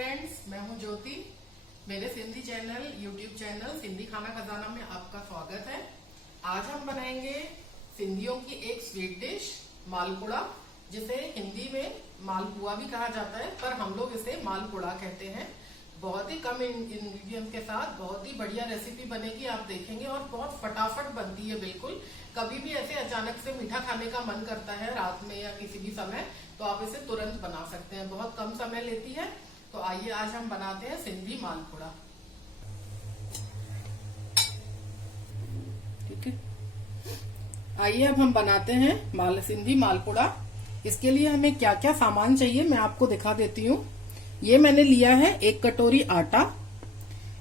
Friends, मैं हूं ज्योति। मेरे Sindhi channel YouTube channel Sindhi खाना खजाना में आपका स्वागत है। आज हम बनाएंगे सिंधियों की एक स्वीट डिश मालपुड़ा, जिसे हिंदी में मालपुआ भी कहा जाता है, पर हम लोग इसे मालपुड़ा कहते हैं। बहुत ही कम इंग्रेडिएंट के साथ बहुत ही बढ़िया रेसिपी बनेगी, आप देखेंगे, और बहुत फटाफट बनती है। बिल्कुल कभी भी ऐसे अचानक से मीठा खाने का मन करता है रात में या किसी भी समय, तो आप इसे तुरंत बना सकते हैं। बहुत कम समय लेती है। तो आइए आज हम बनाते हैं सिंधी मालपुड़ा। ठीक है, आइए अब हम बनाते हैं सिंधी मालपुड़ा। इसके लिए हमें क्या क्या सामान चाहिए मैं आपको दिखा देती हूँ। ये मैंने लिया है 1 कटोरी आटा।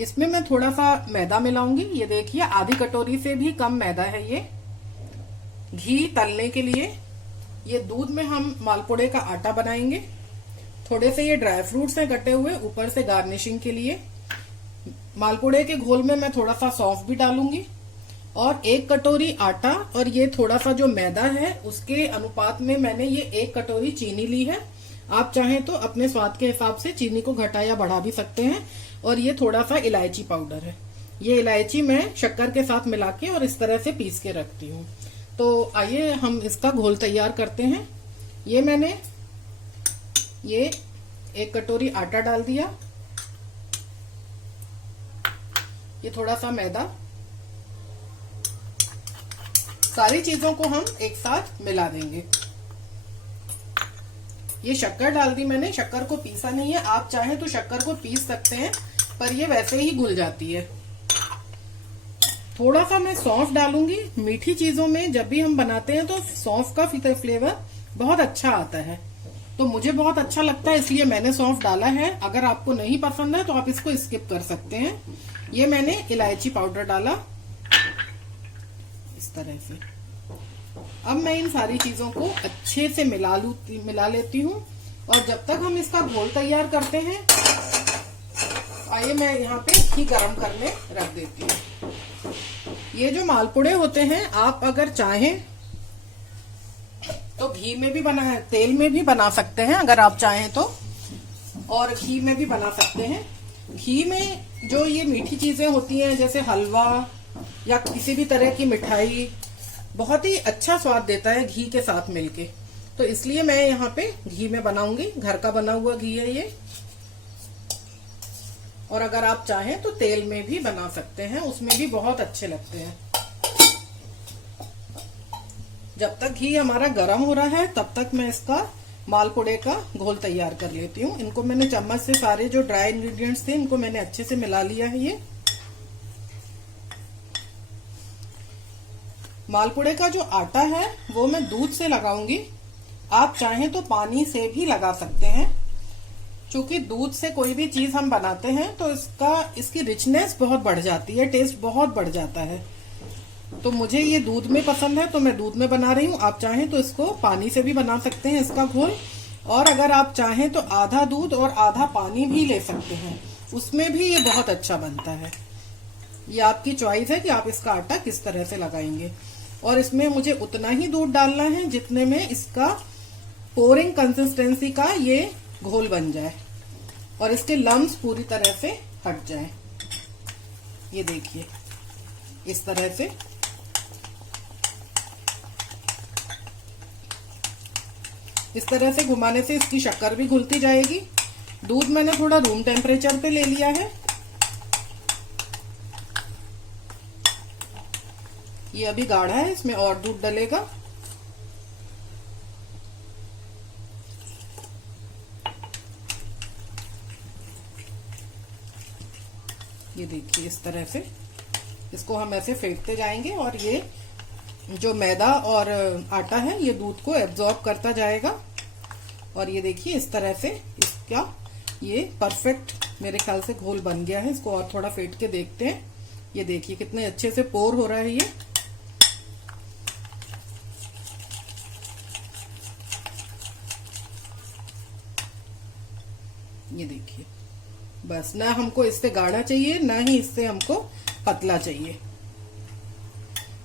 इसमें मैं थोड़ा सा मैदा मिलाऊंगी। ये देखिए, आधी कटोरी से भी कम मैदा है ये। घी तलने के लिए, ये दूध में हम मालपुड़े का आटा बनाएंगे। थोड़े से ये ड्राई फ्रूट्स हैं कटे हुए, ऊपर से गार्निशिंग के लिए। मालपुड़े के घोल में मैं थोड़ा सा सौंफ भी डालूंगी। और 1 कटोरी आटा और ये थोड़ा सा जो मैदा है, उसके अनुपात में मैंने ये 1 कटोरी चीनी ली है। आप चाहें तो अपने स्वाद के हिसाब से चीनी को घटा या बढ़ा भी सकते हैं। और ये थोड़ा सा इलायची पाउडर है। ये इलायची मैं शक्कर के साथ मिला के और इस तरह से पीस के रखती हूँ। तो आइए हम इसका घोल तैयार करते हैं। ये मैंने 1 कटोरी आटा डाल दिया। ये थोड़ा सा मैदा, सारी चीजों को हम एक साथ मिला देंगे। ये शक्कर डाल दी मैंने, शक्कर को पीसा नहीं है। आप चाहें तो शक्कर को पीस सकते हैं, पर ये वैसे ही घुल जाती है। थोड़ा सा मैं सौंफ डालूंगी। मीठी चीजों में जब भी हम बनाते हैं तो सौंफ का फ्लेवर बहुत अच्छा आता है, तो मुझे बहुत अच्छा लगता है, इसलिए मैंने सौंफ डाला है। अगर आपको नहीं पसंद है तो आप इसको स्किप कर सकते हैं। ये मैंने इलायची पाउडर डाला इस तरह से। अब मैं इन सारी चीजों को अच्छे से मिला लेती हूँ। और जब तक हम इसका घोल तैयार करते हैं, आइए मैं यहाँ पे घी गरम करने रख देती हूँ। ये जो मालपुड़े होते हैं, आप अगर चाहें तो घी में भी तेल में भी बना सकते हैं अगर आप चाहें तो, और घी में भी बना सकते हैं। घी में जो ये मीठी चीजें होती हैं, जैसे हलवा या किसी भी तरह की मिठाई, बहुत ही अच्छा स्वाद देता है घी के साथ मिलके। तो इसलिए मैं यहाँ पे घी में बनाऊंगी। घर का बना हुआ घी है ये। और अगर आप चाहें तो तेल में भी बना सकते हैं, उसमें भी बहुत अच्छे लगते हैं। जब तक घी हमारा गर्म हो रहा है, तब तक मैं इसका मालपुड़े का घोल तैयार कर लेती हूँ। इनको मैंने चम्मच से सारे जो ड्राई इंग्रेडिएंट्स थे, इनको मैंने अच्छे से मिला लिया है। ये मालपुड़े का जो आटा है वो मैं दूध से लगाऊंगी। आप चाहें तो पानी से भी लगा सकते हैं। क्योंकि दूध से कोई भी चीज हम बनाते हैं तो इसकी रिचनेस बहुत बढ़ जाती है, टेस्ट बहुत बढ़ जाता है। तो मुझे ये दूध में पसंद है, तो मैं दूध में बना रही हूँ। आप चाहें तो इसको पानी से भी बना सकते हैं इसका घोल। और अगर आप चाहें तो आधा दूध और आधा पानी भी ले सकते हैं, उसमें भी ये बहुत अच्छा बनता है। ये आपकी चॉइस है कि आप इसका आटा किस तरह से लगाएंगे। और इसमें मुझे उतना ही दूध डालना है जितने में इसका पोरिंग कंसिस्टेंसी का ये घोल बन जाए और इसके लम्स पूरी तरह से हट जाए। ये देखिए, इस तरह से। इस तरह से घुमाने से इसकी शक्कर भी घुलती जाएगी। दूध मैंने थोड़ा रूम टेम्परेचर पे ले लिया है। ये अभी गाढ़ा है, इसमें और दूध डलेगा। ये देखिए, इस तरह से इसको हम ऐसे फेंटते जाएंगे और ये जो मैदा और आटा है ये दूध को एब्जॉर्ब करता जाएगा। और ये देखिए, इस तरह से इसका ये परफेक्ट मेरे ख्याल से घोल बन गया है। इसको और थोड़ा फेंट के देखते हैं। ये देखिए कितने अच्छे से पोर हो रहा है ये। ये देखिए, बस ना हमको इससे गाढ़ा चाहिए, ना ही इससे हमको पतला चाहिए।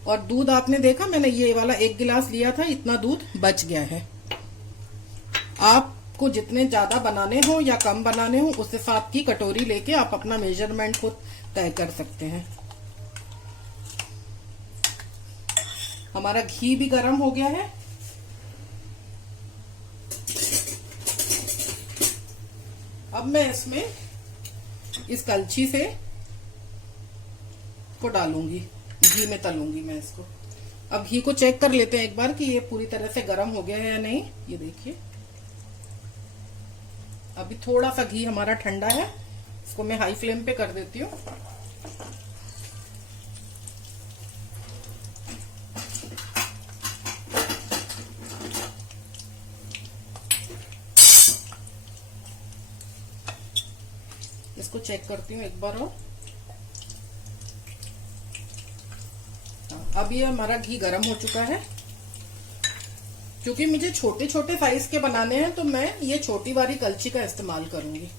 और दूध आपने देखा, मैंने ये वाला 1 गिलास लिया था, इतना दूध बच गया है। आप आपको जितने ज्यादा बनाने हो या कम बनाने हो उस हिसाब की कटोरी लेके आप अपना मेजरमेंट खुद तय कर सकते हैं। हमारा घी भी गर्म हो गया है। अब मैं इसमें इस कलछी से को डालूंगी, घी में तलूंगी मैं इसको। अब घी को चेक कर लेते हैं एक बार कि ये पूरी तरह से गर्म हो गया है या नहीं। ये देखिए अभी थोड़ा सा घी हमारा ठंडा है, इसको मैं हाई फ्लेम पे कर देती हूँ। इसको चेक करती हूँ एक बार और। अब ये हमारा घी गर्म हो चुका है। क्योंकि मुझे छोटे छोटे साइज के बनाने हैं तो मैं ये छोटी वाली कलछी का इस्तेमाल करूंगी।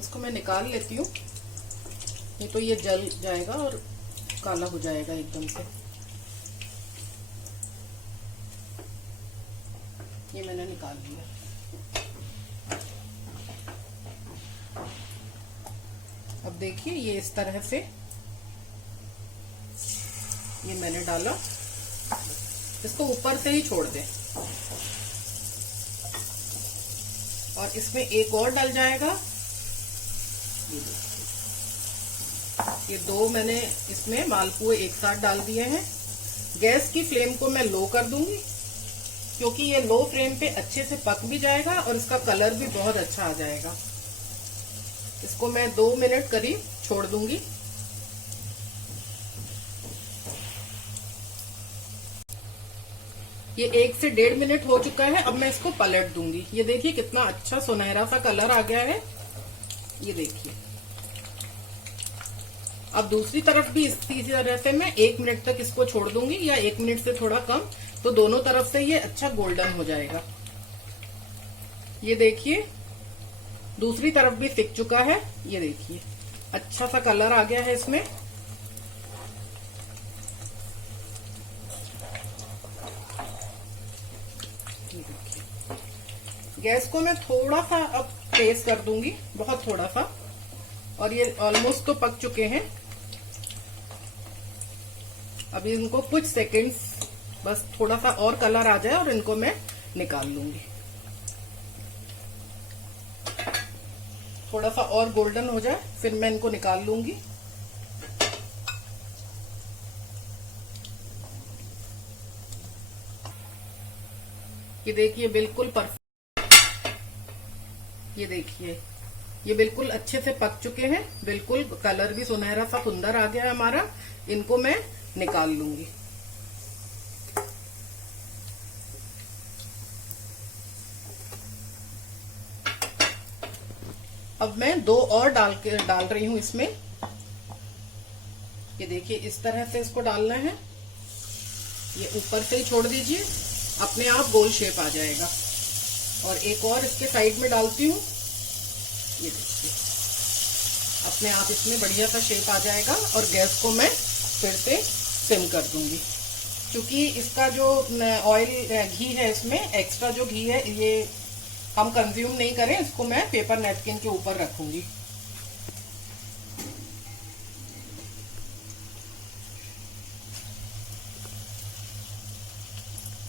इसको मैं निकाल लेती हूँ, नहीं तो ये जल जाएगा और काला हो जाएगा एकदम से। ये मैंने निकाल लिया। अब देखिए ये इस तरह से ये मैंने डाला, इसको ऊपर से ही छोड़ दें। और इसमें एक और डल जाएगा। ये देखिए ये दो मैंने इसमें मालपुए एक साथ डाल दिए हैं। गैस की फ्लेम को मैं लो कर दूंगी, क्योंकि ये लो फ्लेम पे अच्छे से पक भी जाएगा और इसका कलर भी बहुत अच्छा आ जाएगा। इसको मैं 2 मिनट करीब छोड़ दूंगी। ये 1 से 1.5 मिनट हो चुका है। अब मैं इसको पलट दूंगी। ये देखिए कितना अच्छा सुनहरा सा कलर आ गया है। ये देखिए अब दूसरी तरफ भी इसी तरह से मैं 1 मिनट तक इसको छोड़ दूंगी, या 1 मिनट से थोड़ा कम, तो दोनों तरफ से ये अच्छा गोल्डन हो जाएगा। ये देखिए दूसरी तरफ भी सिक चुका है। ये देखिए अच्छा सा कलर आ गया है इसमें। गैस को मैं थोड़ा सा अब तेज कर दूंगी, बहुत थोड़ा सा। और ये ऑलमोस्ट तो पक चुके हैं। अभी इनको कुछ सेकंड्स बस थोड़ा सा और कलर आ जाए और इनको मैं निकाल लूंगी। थोड़ा सा और गोल्डन हो जाए फिर मैं इनको निकाल लूंगी। ये देखिए बिल्कुल परफेक्ट। ये देखिए ये बिल्कुल अच्छे से पक चुके हैं। बिल्कुल कलर भी सुनहरा सा सुंदर आ गया है हमारा। इनको मैं निकाल लूंगी। अब मैं 2 और डाल रही हूं इसमें। ये देखिए इस तरह से इसको डालना है। ये ऊपर से ही छोड़ दीजिए, अपने आप गोल शेप आ जाएगा। और एक और इसके साइड में डालती हूँ। ये देखिए अपने आप इसमें बढ़िया सा शेप आ जाएगा। और गैस को मैं फिर से सिम कर दूंगी, क्योंकि इसका जो ऑयल घी है इसमें एक्स्ट्रा जो घी है ये हम कंज्यूम नहीं करें। इसको मैं पेपर नैपकिन के ऊपर रखूंगी।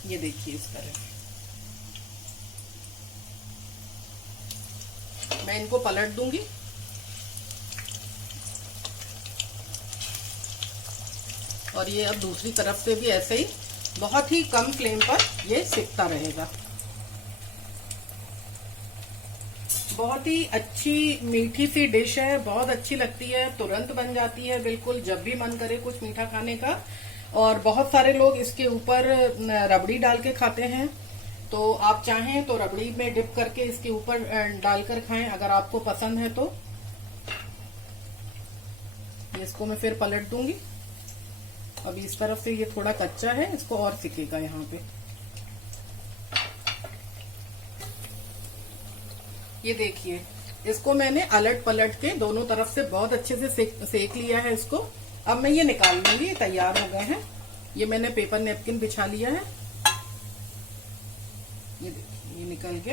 ये देखिए इस तरह मैं इनको पलट दूंगी। और ये अब दूसरी तरफ से भी ऐसे ही बहुत ही कम फ्लेम पर ये सिकता रहेगा। बहुत ही अच्छी मीठी सी डिश है, बहुत अच्छी लगती है, तुरंत बन जाती है बिल्कुल जब भी मन करे कुछ मीठा खाने का। और बहुत सारे लोग इसके ऊपर रबड़ी डाल के खाते हैं, तो आप चाहें तो रबड़ी में डिप करके इसके ऊपर डालकर खाएं अगर आपको पसंद है तो। इसको मैं फिर पलट दूंगी। अभी इस तरफ से ये थोड़ा कच्चा है, इसको और सिकेगा यहाँ पे। ये देखिए इसको मैंने अलट पलट के दोनों तरफ से बहुत अच्छे से सेक लिया है इसको। अब मैं ये निकाल लूंगी, तैयार हो गए हैं। ये मैंने पेपर नैपकिन बिछा लिया है। ये देखिए ये डाल के।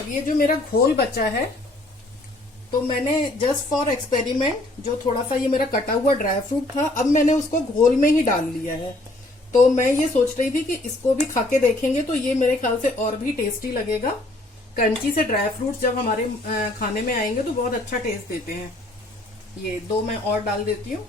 अब ये जो मेरा घोल बचा है, तो मैंने जस्ट फॉर एक्सपेरिमेंट जो थोड़ा सा ये मेरा कटा हुआ ड्राई फ्रूट था, अब मैंने उसको घोल में ही डाल लिया है। तो मैं ये सोच रही थी कि इसको भी खा के देखेंगे तो ये मेरे ख्याल से और भी टेस्टी लगेगा। क्रंची से ड्राई फ्रूट्स जब हमारे खाने में आएंगे तो बहुत अच्छा टेस्ट देते हैं। ये 2 मैं और डाल देती हूँ।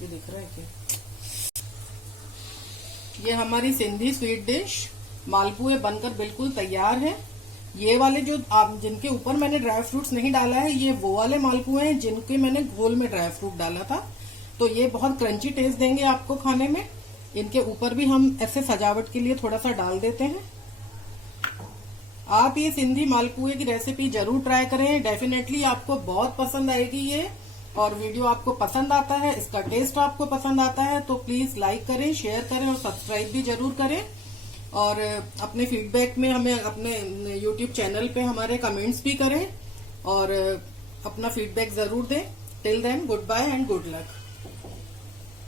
ये दिख रहा है क्या? ये हमारी सिंधी स्वीट डिश मालपुए बनकर बिल्कुल तैयार है। ये वाले जो आप जिनके ऊपर मैंने ड्राई फ्रूट्स नहीं डाला है, ये वो वाले मालपुए हैं जिनके मैंने घोल में ड्राई फ्रूट डाला था। तो ये बहुत क्रंची टेस्ट देंगे आपको खाने में। इनके ऊपर भी हम ऐसे सजावट के लिए थोड़ा सा डाल देते हैं। आप ये सिंधी मालपुए की रेसिपी जरूर ट्राई करें, डेफिनेटली आपको बहुत पसंद आएगी ये। और वीडियो आपको पसंद आता है, इसका टेस्ट आपको पसंद आता है तो प्लीज लाइक करें, शेयर करें और सब्सक्राइब भी जरूर करें। और अपने फीडबैक में हमें अपने यूट्यूब चैनल पे हमारे कमेंट्स भी करें और अपना फीडबैक जरूर दें। Till then goodbye and good luck.